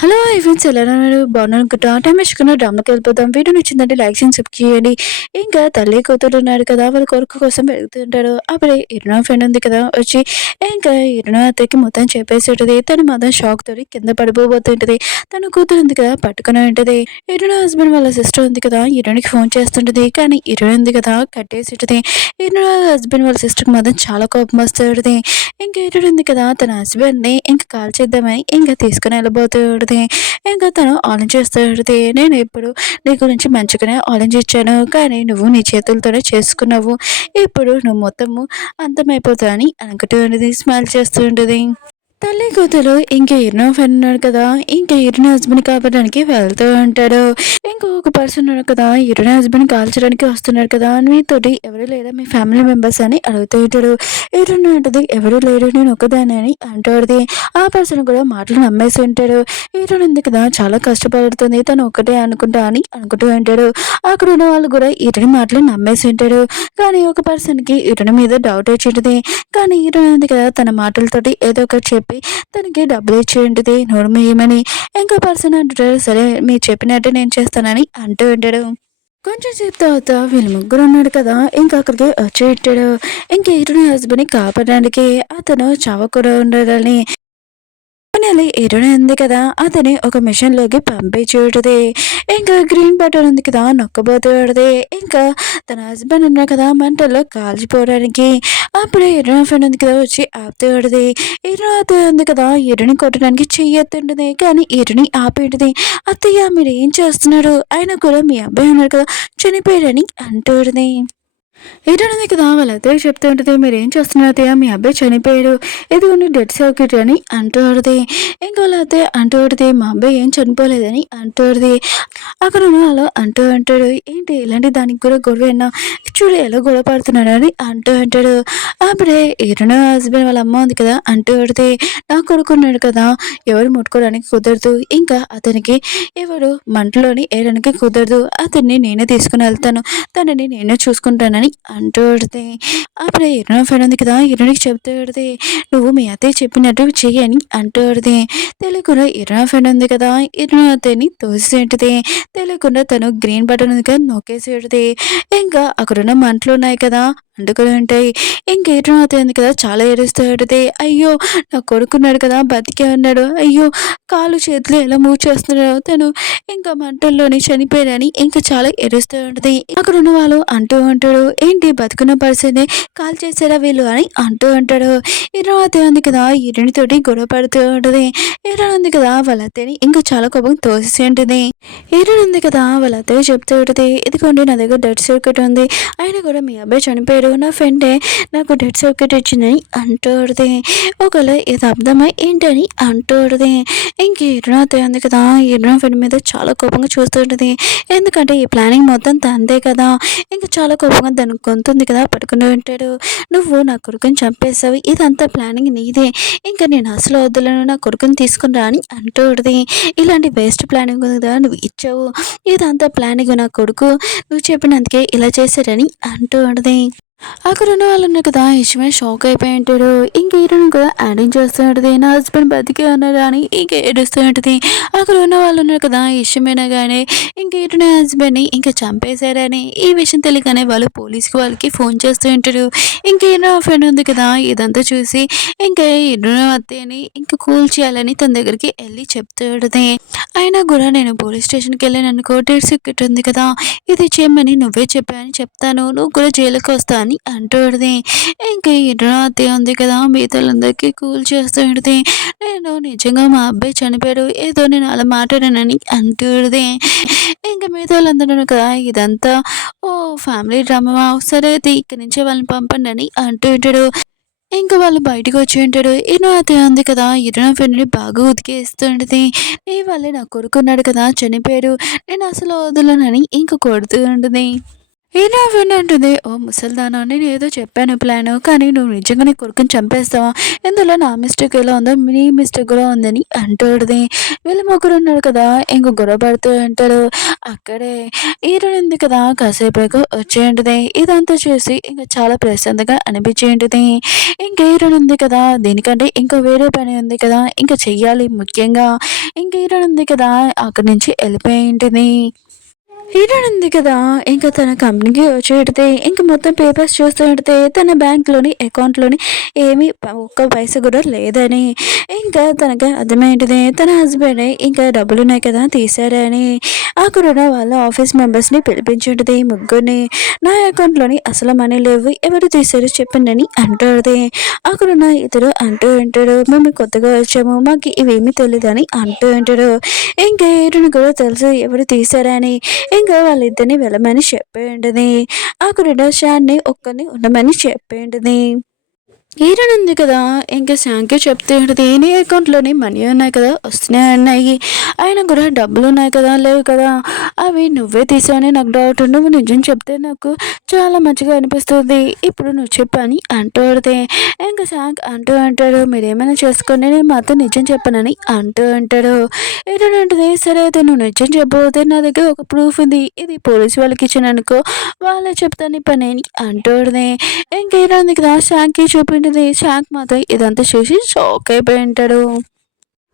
Hello friends ఎలా ఉన్నారు? బాగున్నాను అనుకుంటా. టైం వేసుకున్న డ్రామాకి వెళ్ళిపోతాం. వీడియో నచ్చిందంటే లైక్ చేసి సబ్స్క్రైబ్ చేయండి. ఇంకా తల్లి కూతురు ఉన్నారు కదా, వాళ్ళ కొడుకు కోసం వెళ్తుంటారు. అప్పుడే ఇరునా ఫ్రెండ్ ఉంది కదా వచ్చి ఇంకా ఇరునా అత్తకి మొత్తం చెప్పేసి ఉంటుంది. తను మాత్రం షాక్ తోటి కింద పడిపోబోతుంటది. తన కూతురు ఉంది కదా పట్టుకుని ఉంటుంది. ఇరునా హస్బెండ్ వాళ్ళ సిస్టర్ ఉంది కదా ఇరునికి ఫోన్ చేస్తుంటది. కానీ ఇరు ఉంది కదా కట్టేసి ఉంటుంది. ఇరునా హస్బెండ్ వాళ్ళ సిస్టర్కి మాత్రం చాలా కోపం వస్తుంది. ఇంకా ఇరు ఉంది కదా తన హస్బెండ్ని ఇంకా కాల్ చేద్దామని ఇంకా తీసుకుని వెళ్ళబోతూ ఉంటుంది. ఇంకా తను ఆలోచిస్తూ ఉంటుంది. నేను ఎప్పుడు నీ గురించి మంచిగానే ఆలోచించాను, కానీ నువ్వు నీ చేతులతోనే చేసుకున్నావు. ఇప్పుడు నువ్వు మొత్తము అంతమైపోతా అని అనుకుంటూ ఉంటుంది. స్మైల్ చేస్తూ ఉంటుంది. తల్లి కూతురు ఇంక ఎన్నో ఫ్రెండ్ ఉన్నాడు కదా, ఇంక ఇరుని హస్బెండ్ కాపాడడానికి వెళ్తూ ఉంటాడు. ఇంకొక పర్సన్ ఉన్నాడు కదా, ఇరుని హస్బెండ్ కాల్చడానికి వస్తున్నాడు కదా, మీతోటి ఎవరు లేరా మీ ఫ్యామిలీ మెంబర్స్ అని అడుగుతూ ఉంటాడు. ఇరుని అంటది ఎవరు లేరు నేను ఒకదాన్ని అని అంటాడుది. ఆ పర్సన్ కూడా మాటలు నమ్మేసి ఉంటాడు. ఇరుని ఉంది కదా చాలా కష్టపడుతుంది, తను ఒక్కటే అనుకుంటా అని అనుకుంటూ ఉంటాడు. అక్కడ ఉన్న వాళ్ళు కూడా ఇరుని మాటలు నమ్మేసి ఉంటాడు. కానీ ఒక పర్సన్ కి ఇరుని మీద డౌట్ వచ్చింటది. కానీ ఇరుని ఉంది కదా తన మాటలతోటి ఏదో ఒకటి చెప్పి తనకి డబ్బులు ఇచ్చేయండిది నోరు మీయమని. ఇంకో పర్సన్ అంటాడు సరే మీరు చెప్పినట్టు నేను చేస్తానని అంటూ ఉంటాడు. కొంచెం సేపు తర్వాత వీళ్ళు ముగ్గురు ఉన్నాడు కదా ఇంకా అక్కడికి వచ్చి ఇట్టాడు. ఇంక ఇరుని హస్బెండ్ని కాపాడడానికి అతను చావకుండా ఉండాలని నెల ఎరుడు ఉంది కదా అతని ఒక మిషన్ లోకి పంపించుంటది. ఇంకా గ్రీన్ బటన్ ఉంది కదా నొక్కబోతున్నది. ఇంకా తన హస్బెండ్ ఉన్నా కదా మంటల్లో కాల్చిపోవడానికి. అప్పుడే ఎరుణ ఫ్రెండ్ ఉంది కదా వచ్చి ఆపుతూడది. ఎరుణ ఉంది కదా ఎరుని కొట్టడానికి చెయ్యొత్తుంటది. కానీ ఎరుని ఆపేటది. అత్తయ్య మీరు ఏం చేస్తున్నారు, ఆయన కూడా మీ అబ్బాయి ఉన్నారు కదా చనిపోయాడని అంటూడది. ఏంటనేది కదా వాళ్ళ అత్తయ్య చెప్తూ ఉంటుంది. మీరేం చేస్తున్నారు అత్తయ్య, మీ అబ్బాయి చనిపోయాడు, ఇదిగోండి డెడ్ సర్టిఫికేట్ అని అంటూ ఉంటుంది. ఇంకా వాళ్ళ అత్తయ్య అంటూ ఉంటుంది మా అబ్బాయి ఏం చనిపోలేదని అంటూ ఉంటుంది. అక్కడ ఉన్న వాళ్ళు అంటూ అంటాడు ఏంటి ఇలాంటి దానికి కూడా గొడవ చూడు ఎలా గొడవ పడుతున్నాడు అని అంటూ అంటాడు. అప్పుడే ఎరుణ హస్బెండ్ వాళ్ళ అమ్మ ఉంది కదా అంటూ ఉంటుంది నా కొడుకున్నాడు కదా ఎవరు ముట్టుకోవడానికి కుదరదు, ఇంకా అతనికి ఎవరు మంటలోని వేయడానికి కుదరదు, అతన్ని నేనే తీసుకుని వెళ్తాను, తనని నేనే చూసుకుంటానని అంటూ ఉంటుంది. అప్పుడే ఇరున ఫ్రెండ్ ఉంది కదా ఇరునికి చెప్తూ ఉంటుంది నువ్వు మీ అత్తయ్య చెప్పినట్టు చెయ్యని అంటూ ఉంటుంది. తెలియకుండా ఇరున ఫ్రెండ్ ఉంది కదా ఇరున అత్తయ్యని తోసేంటిది. తెలియకుండా తను గ్రీన్ బటన్ ఉంది కదా నొక్కేసేటిది. ఇంకా అక్కడున్న మంటలు ఉన్నాయి కదా అంటుకుని ఉంటాయి. ఇంకేటో అతను కదా చాలా ఏడుస్తూ ఉంటుంది. అయ్యో నా కొడుకున్నాడు కదా బతికే ఉన్నాడు, అయ్యో కాలు చేతులు ఎలా మూవ్ చేస్తున్నాడో తను ఇంకా మంటల్లోని చనిపోయాడని ఇంకా చాలా ఏడుస్తూ ఉంటుంది. అక్కడ ఉన్న వాళ్ళు అంటూ ఉంటాడు ఏంటి బతుకున్న పర్సన్ కాల్ చేశారా వీళ్ళు అని అంటూ ఉంటాడు. ఇరుణ అత్తయ్య ఉంది కదా ఇరునితోటి గొడవ పడుతూ ఉంటుంది. ఇరుణ ఉంది కదా వాళ్ళ అత్తయ్యని ఇంకా చాలా కోపం తోసి ఉంటుంది. ఇరుణ ఉంది కదా వాళ్ళ అత్తయ్య చెప్తూ ఉంటుంది ఇదిగోండి నా దగ్గర డెడ్ సర్టిఫికేట్ ఉంది, ఆయన కూడా మీ అబ్బాయి చనిపోయాడు, నా ఫ్రెండే నాకు డెడ్ సర్టిఫికేట్ ఇచ్చిందని అంటూడది. ఒకవేళ ఇది అర్థమై ఏంటని అంటూడది. ఇంక ఇరుణ అత్తయ్య ఉంది కదా ఇరుణ ఫ్రెండ్ మీద చాలా కోపంగా చూస్తూ ఉంటుంది. ఎందుకంటే ఈ ప్లానింగ్ మొత్తం తందే కదా. ఇంకా చాలా కోపంగా దానికి గొంతుంది కదా పట్టుకుని ఉంటాడు. నువ్వు నా కొడుకుని చంపేశావు, ఇదంతా ప్లానింగ్ నీదే, ఇంకా నేను అసలు వద్దులను నా కొడుకుని తీసుకుని రా అని అంటూడది. ఇలాంటి వేస్ట్ ప్లానింగ్ ఉంది కదా నువ్వు ఇచ్చావు, ఇదంతా ప్లానింగ్ నా కొడుకు నువ్వు చెప్పినందుకే ఇలా చేశారని అంటూ ఉండదు. అక్కడ ఉన్న వాళ్ళు ఉన్నారు కదా ఇష్టమే షాక్ అయిపోయి ఉంటాడు. ఇంక ఈరోజు కూడా యాడింగ్ చేస్తూ ఉంటుంది నా హస్బెండ్ బతికే ఉన్నారు అని ఇంక ఏడుస్తూ ఉంటుంది. అక్కడ ఉన్న వాళ్ళు ఉన్నారు కదా ఇష్టమైనా కానీ ఇంక ఈరోజు హస్బెండ్ని ఇంకా చంపేశారని ఈ విషయం తెలియగానే వాళ్ళు పోలీస్కి వాళ్ళకి ఫోన్ చేస్తూ ఉంటారు. ఇంక ఈయన ఫ్రెండ్ ఉంది కదా ఇదంతా చూసి ఇంకా ఈరోజు అత్తయ్యని ఇంకా కూల్ చేయాలని తన దగ్గరికి వెళ్ళి చెప్తూ ఉంటుంది. అయినా కూడా నేను పోలీస్ స్టేషన్కి వెళ్ళాను అనుకో డెడ్ సర్టిఫికేట్ ఉంది కదా ఇది చేయమని నువ్వే చెప్పావని చెప్తాను, నువ్వు కూడా జైలుకి వస్తా అని అంటూడది. ఇంక ఇరున అత్తయ్య ఉంది కదా మిగతాలందరికీ కూల్ చేస్తూ ఉంటుంది. నేను నిజంగా మా అబ్బాయి చనిపోయాడు, ఏదో నేను అలా మాట్లాడానని అంటూడది. ఇంకా మిగతా వాళ్ళందరూ కదా ఇదంతా ఓ ఫ్యామిలీ డ్రామా, సరే అయితే ఇక్కడి నుంచే వాళ్ళని పంపండి అని అంటూ ఉంటాడు. ఇంకా వాళ్ళు బయటకు వచ్చి ఉంటాడు. ఇరున అత్తయ్య ఉంది కదా ఇరున ఫ్రెండ్ని బాగా ఉతికేస్తూ ఉంటుంది. నీ వల్లే నా కొడుకున్నాడు కదా చనిపోయాడు, నేను అసలు వదలనని ఇంక కొడుతూ ఉంటుంది. హీరోయిన్ అంటుంది, ఓ ముసల్దానా నేను ఏదో చెప్పాను ప్లాన్, కానీ నువ్వు నిజంగా నీ కొడుకుని చంపేస్తావా? ఇందులో నా మిస్టేక్ ఎలా ఉందో నీ మిస్టేక్ కూడా ఉందని అంటూడిది. వీళ్ళు ముగ్గురు ఉన్నారు కదా, ఇంక గొడవ పడుతూ ఉంటారు. అక్కడే హీరోయిన్ ఉంది కదా, కాసేపు వచ్చేయంటిది. ఇదంతా చూసి ఇంకా చాలా ప్రశాంతంగా అనిపించేంటిది. ఇంక హీరోయిన్ ఉంది కదా, దీనికంటే ఇంకా వేరే పని ఉంది కదా, ఇంకా చెయ్యాలి ముఖ్యంగా. ఇంక హీరోయిన్ ఉంది కదా, అక్కడి నుంచి వెళ్ళిపోయింటిది. హీరోయిన్ ఉంది కదా, ఇంకా తన కంపెనీకి వచ్చేటితే ఇంక మొత్తం పేపర్స్ చూస్తుంటే తన బ్యాంక్‌లోని అకౌంట్‌లోని ఏమీ ఒక్క పైసా కూడా లేదని. ఇంకా తనకి అర్థమైంటిది. తన హస్బెండే ఇంకా డబ్బులున్నాయి కదా తీశారని. అక్కడున్న వాళ్ళ ఆఫీస్ మెంబర్స్‌ని పిలిపించుంటది ముగ్గురిని. నా అకౌంట్‌లోని అసలు మనీ లేవు. ఎవరు తీశారో చెప్పండని అంటాది. అక్కడున్న ఇతడు అంటూ ఉంటాడు. మేము కొత్తగా వచ్చాము. మాకు ఇవేమీ తెలీదని అంటూ ఉంటాడు. ఇంకా హీరోయిన్ కూడా తెలుసు ఎవరు తీశారని. ఇంకా వాళ్ళిద్దరిని వెళ్ళమని చెప్పేయండిది. అక్కడున్న షాన్ని ఒక్కరిని ఉండమని చెప్పేయండిది. హీరోయిన్ ఉంది కదా, ఇంకా శాంకి చెప్తూ ఉంటది, నీ అకౌంట్‌లోని మనీ ఉన్నాయి కదా, వస్తూనే ఉన్నాయి. అయినా కూడా డబ్బులు ఉన్నాయి కదా, లేవు కదా, అవి నువ్వే తీసావని నాకు డౌట్. నువ్వు నిజం చెప్తే నాకు చాలా మంచిగా అనిపిస్తుంది. ఇప్పుడు నువ్వు చెప్పు అని అంటూ ఉంటది. ఇంకా శాంక్ అంటూ అంటాడు, మీరేమైనా చేసుకోండి, నేను మాత్రం నిజం చెప్పనని అంటూ అంటాడు. హీరోయిన్ అంటది, సరే అయితే నువ్వు నిజం చెప్పబోతే నా దగ్గర ఒక ప్రూఫ్ ఉంది. ఇది పోలీసు వాళ్ళకి ఇచ్చాననుకో, వాళ్ళే చెప్తాను నీ పని అని అంటూ ఉంటది. ఇంక హీరోయిన్ దగ్గర శాంక్‌కి చూపించింది. శాంక్ మాత్రం ఇదంతా చూసి షాక్ అయిపోయి ఉంటాడు.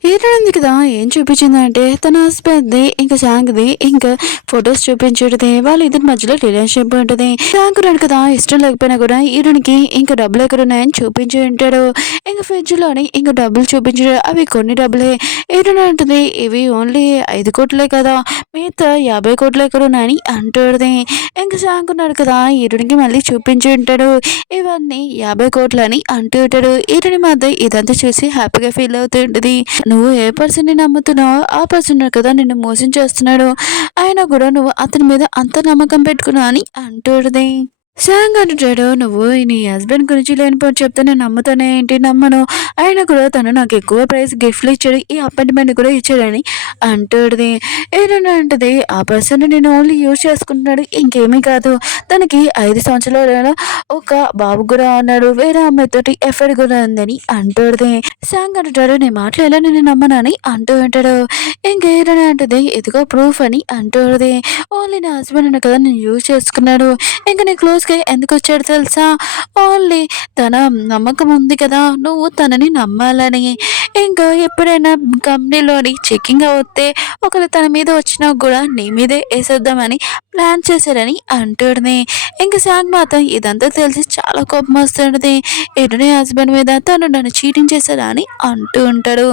హీరోయిన్ ఉంది కదా, ఏం చూపించిందంటే తన హస్బెండ్‌ది ఇంకా శాంక్‌ది ఇంకా ఫొటోస్ చూపించుంటది. వాళ్ళిద్దరి మధ్యలో రిలేషన్‌షిప్ ఉంటది. శాంక్ ఉన్నాడు కదా, ఇష్టం లేకపోయినా కూడా హీరోయిన్‌కి ఇంకా డబ్బులు ఎక్కడున్నాయని చూపించి ఉంటాడు. ఇంక ఫ్రిడ్జ్‌లోని ఇంక డబ్బులు చూపించాడు. అవి కొన్ని డబ్బులే. హీరోయిన్ అంటది, ఇవి ఓన్లీ 5,00,00,000 కదా, మిగతా 50,00,00,000 ఎక్కడున్నాయని అంటూంటది. ఇంక శాంక్ ఉన్నాడు కదా, హీరోయిన్‌కి మళ్ళీ చూపించి ఉంటాడు. ఇవన్నీ 50,00,00,000 అని అంటూ ఉంటాడు. హీరోయిన్ మాత్రం ఇదంతా చూసి హ్యాపీగా ఫీల్ అవుతూ ఉంటది. నువ్వు ఏ పర్సన్‌ని నమ్ముతున్నావో ఆ పర్సన్ కదా నిన్ను మోసం చేస్తున్నాడు. అయినా కూడా నువ్వు అతని మీద అంత నమ్మకం పెట్టుకున్నావు అని అంటూంటది. శాంగ్ అంటాడు, నువ్వు నీ హస్బెండ్ గురించి లేనిపోని చెప్తే నేను నమ్ముతానే ఏంటి, నమ్మను. అయినా కూడా తను నాకు ఎక్కువ ప్రైస్ గిఫ్ట్లు ఇచ్చాడు, ఈ అపాయింట్మెంట్ కూడా ఇచ్చాడని అంటూంటది. ఏదైనా అంటది, ఆ పర్సన్ నేను ఓన్లీ యూజ్ చేసుకుంటున్నాడు, ఇంకేమీ కాదు. తనకి 5 సంవత్సరాల ఒక బాబు కూడా ఉన్నాడు, వేరే అమ్మాయితోటి ఎఫ్ఐఆర్ కూడా ఉందని అంటూంటది. శాంగ్ అంటాడు, నీ మాటలు ఎలా నేను నమ్మనని అంటూ ఉంటాడు. ఇంకేదైనా అంటది, ఇదిగో ప్రూఫ్ అని అంటూంటది. ఓన్లీ నా హస్బెండ్ కదా నేను యూజ్ చేసుకున్నాడు, ఇంకా నీ క్లోజ్‌గా ఎందుకొచ్చాడో తెలుసా? ఓన్లీ తన నమ్మకం ఉంది కదా, నువ్వు తనని నమ్మాలని. ఇంకా ఎప్పుడైనా కంపెనీలోని చెకింగ్ అవుతే ఒకవేళ తన మీద వచ్చినా కూడా నీ మీదే ఏసేద్దామని ప్లాన్ చేశారని అంటుంది. ఇంక శాంక్ మాత్రం ఇదంతా తెలిసి చాలా కోపం వస్తుంటది. ఎటు నీ హస్బెండ్ మీద తను నన్ను చీటింగ్ చేశాడా అని అంటూ ఉంటాడు.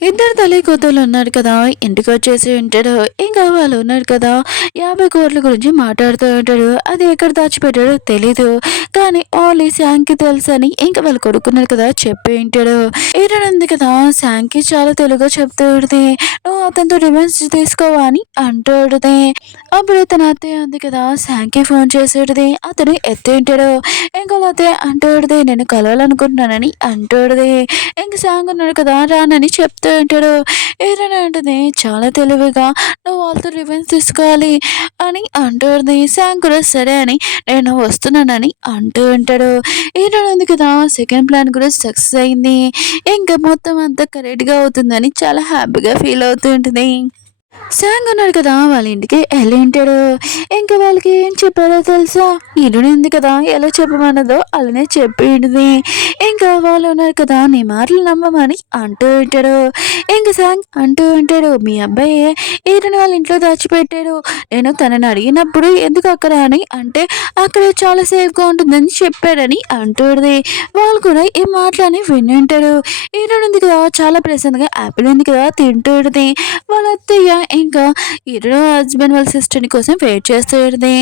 ఇద్దరు తల్లి కూతుర్లు ఉన్నారు కదా, ఇంటికి వచ్చేసి ఉంటాడు. ఇంకా వాళ్ళు ఉన్నారు కదా, 50,00,00,000 గురించి మాట్లాడుతూ ఉంటాడు. అది ఎక్కడ దాచిపెట్టాడో తెలీదు, కానీ ఓన్లీ శాంక్‌కి తెలుసని ఇంకా వాళ్ళు కొడుకున్నారు కదా చెప్పి ఉంటాడు. హీరోయిన్ ఉంది కదా, శాంక్‌కి చాలా తెలుగుగా చెప్తూ ఉంటది, నువ్వు అతనితో రివెంజ్ తీసుకోవా అని అంటూ ఉంటది. అప్పుడు తన అత్తయ్య ఉంది కదా, శాంక్‌కి ఫోన్ చేసి ఉంటది. అతను ఎత్తి ఉంటాడు. ఇంకా వాళ్ళ అత్తయ్య అంటూ ఉంటది, నేను కలవాలనుకుంటున్నానని అంటూ ఉంటది. ఇంక శాంక్ ఉన్నాడు కదా, రానని చెప్తూ ఉంటాడు. హీరోయిన్ అంటది, చాలా తెలివిగా నువ్వు వాళ్ళతో రివెంజ్ తీసుకోవాలి అని అంటుంది. శాంక్ కూడా సరే అని నేను వస్తున్నానని అంటూ ఉంటాడు. హీరోయిన్ ఉంది కదా, సెకండ్ ప్లాన్ కూడా సక్సెస్ అయింది. ఇంకా మొత్తం అంతా కరెక్ట్‌గా అవుతుందని చాలా హ్యాపీగా ఫీల్ అవుతూ ఉంటుంది. శాంగ్ ఉన్నాడు కదా, వాళ్ళ ఇంటికి వెళ్ళి ఉంటాడు. ఇంకా వాళ్ళకి ఏం చెప్పారో తెలుసా? ఇల్లుని ఉంది కదా, ఎలా చెప్పమన్నదో అలానే చెప్పింది. ఇంకా వాళ్ళు ఉన్నారు కదా, నీ మాటలు నమ్మమని అంటూ ఉంటాడు. ఇంకా శాంగ్ అంటూ ఉంటాడు, మీ అబ్బాయి ఈరుని వాళ్ళ ఇంట్లో దాచిపెట్టాడు. నేను తనని అడిగినప్పుడు ఎందుకు అక్కడ అని అంటే అక్కడ చాలా సేఫ్గా ఉంటుందని చెప్పాడని అంటుంది. వాళ్ళు కూడా ఈ మాటలని విని ఉంటాడు. ఈరుని ఉంది కదా, చాలా ప్రశాంతంగా యాపిల్ ఉంది కదా తింటూ ఉంటుంది. వాళ్ళ అత్తయ్య ఇంకా హీరో హస్బెండ్ వాళ్ళ సిస్టర్ని కోసం వెయిట్ చేస్తూ ఉంటుంది.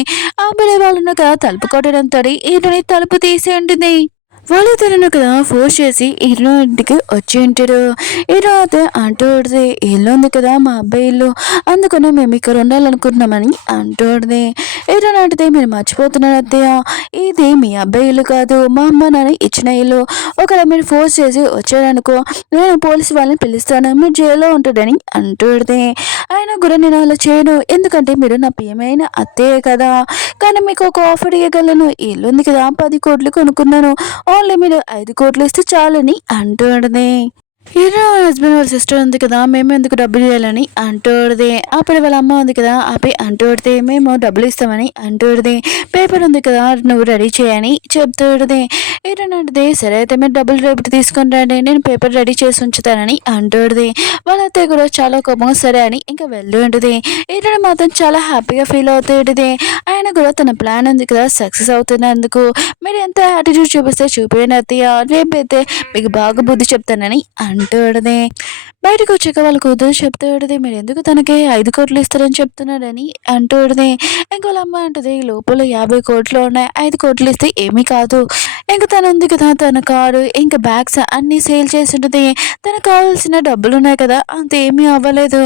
అప్పుడే వాళ్ళను కదా తలుపు కొట్టడంతో హీరోని తలుపు తీసి ఉంటుంది. వాళ్ళు తనను కదా ఫోర్స్ చేసి హీరో ఇంటికి వచ్చి ఉంటారు. హీరో అయితే అంటూ ఉంటుంది, ఇల్లు ఉంది కదా మా అబ్బాయి ఇల్లు, అందుకనే మేము ఇక్కడ ఉండాలనుకుంటున్నామని అంటూ ఉంటుంది. ఏదోనంటే మీరు మర్చిపోతున్నారు అత్తయ్య, ఇది మీ అబ్బాయి ఇల్లు కాదు, మా అమ్మ నాన్న ఇచ్చిన ఇల్లు. ఒకవేళ మీరు ఫోర్స్ చేసి వచ్చారనుకో, నేను పోలీసు వాళ్ళని పిలుస్తాను, మీరు జైల్లో ఉంటాడని అంటూడితే, అయినా కూడా నేను అలా చేయను, ఎందుకంటే మీరు నా ప్రియమైన అత్తయ్య కదా. కానీ మీకు ఒక ఆఫర్ ఇవ్వగలను, ఇల్లు ఉంది కదా 10 కోట్లు కొనుక్కున్నాను, ఓన్లీ మీరు 5 కోట్లు ఇస్తే చాలని అంటూడది. హీరో హస్బెండ్ వాళ్ళ సిస్టర్ ఉంది కదా, మేము ఎందుకు డబ్బులు ఇవ్వాలని అంటూడిది. అప్పుడు వాళ్ళ అమ్మ ఉంది కదా, ఆపి అంటూడితే మేము డబ్బులు ఇస్తామని అంటూడిది. పేపర్ ఉంది కదా, నువ్వు రెడీ చేయని చెప్తూడిది. ఏంటంటే సరే అయితే మీరు డబ్బులు రేపు తీసుకొని రండి, నేను పేపర్ రెడీ చేసి ఉంచుతానని అంటూడిది. వాళ్ళ అత్తయ్య కూడా చాలా కోపంగా సరే అని ఇంకా వెళ్ళి ఉంటుంది. ఈరోజు మాత్రం చాలా హ్యాపీగా ఫీల్ అవుతుంది. ఆయన కూడా తన ప్లాన్ ఉంది కదా సక్సెస్ అవుతున్నందుకు మీరు ఎంత యాటిట్యూడ్ చూపిస్తే చూపించండి అత్తయ్య, రేపైతే మీకు బాగా బుద్ధి చెప్తానని అంటూడదే. బయటకు వచ్చాక వాళ్ళ కూతురు చెప్తూడదే, మీరు ఎందుకు తనకి 5 కోట్లు ఇస్తారని చెప్తున్నాడని అంటూడదే. ఇంకో వాళ్ళ అమ్మ అంటది, లోపల 50 కోట్లు ఉన్నాయి, 5 కోట్లు ఇస్తే ఏమీ కాదు. ఇంకా తను ఉంది కదా, తన కారు ఇంకా బ్యాగ్స్ అన్నీ సేల్ చేసి ఉంటుంది, తనకు కావాల్సిన డబ్బులు ఉన్నాయి కదా, అంతేమీ అవ్వలేదు.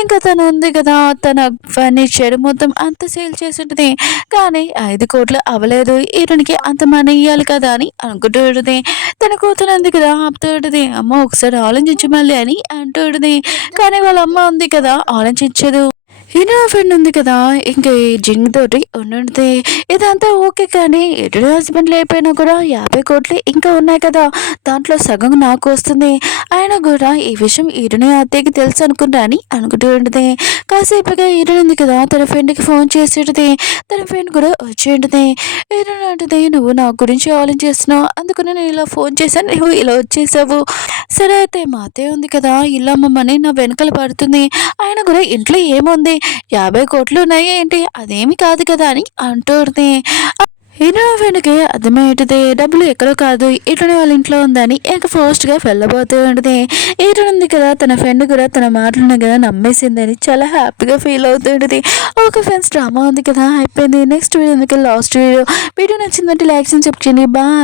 ఇంకా తను ఉంది కదా, తన ఫర్నిచర్ మొత్తం అంత సేల్ చేసి ఉంటుంది, కానీ 5 కోట్లు అవ్వలేదు. ఈయనకి అంత మనీ ఇవ్వాలి కదా అని అనుకుంటూ ఉంటుంది. తన కూతురు ఉంది కదా, ఆపుతూ ఉంటుంది, అమ్మ ఒకసారి ఆలోచించు మళ్ళీ అని అంటూ ఉంటుంది. కానీ వాళ్ళ అమ్మ ఉంది కదా ఆలోచించదు. హీరో ఫ్రెండ్ ఉంది కదా, ఇంకా ఈ జింగ్ తోటి ఉండుంటే ఇదంతా ఓకే, కానీ ఎటు హస్బెండ్ లేకపోయినా కూడా 50 కోట్లు ఇంకా ఉన్నాయి కదా, దాంట్లో సగం నాకు వస్తుంది. ఆయన కూడా ఈ విషయం ఈరుని అత్తయ్యకి తెలుసు అనుకుంటా అని అనుకుంటూ ఉంటుంది. కాసేపుగా ఈరుని ఉంది కదా, తన ఫ్రెండ్కి ఫోన్ చేసి ఉంటుంది. తన ఫ్రెండ్ కూడా వచ్చి ఉంటుంది. ఈరుని అంటుంది, నువ్వు నా గురించి ఆలోచిస్తున్నావు, అందుకని నేను ఇలా ఫోన్ చేశాను, నువ్వు ఇలా వచ్చేసావు. సరే అయితే మా అత్తయ్య ఉంది కదా, ఇల్లు అమ్మమ్మని నా వెనకాల పడుతుంది, ఆయన కూడా ఇంట్లో ఏముంది 50 కోట్లు ఉన్నాయి ఏంటి, అదేమి కాదు కదా అని అంటుంది. హీరో ఫ్రెండ్కి అర్థమయ్యేది, డబ్బులు ఎక్కడో కాదు ఇటుని వాళ్ళ ఇంట్లో ఉందని ఇంకా ఫాస్ట్గా వెళ్ళబోతూ ఉంటుంది. ఇటు ఉంది కదా, తన ఫ్రెండ్ కూడా తన మాటలను కదా నమ్మేసిందని చాలా హ్యాపీగా ఫీల్ అవుతూ ఉంటుంది. ఓకే ఫ్రెండ్స్, డ్రామా ఉంది కదా అయిపోయింది. నెక్స్ట్ వీడియో ఉంది, లాస్ట్ వీడియో నచ్చిందంటే లైక్ చేసి చెప్పించండి. బాయ్.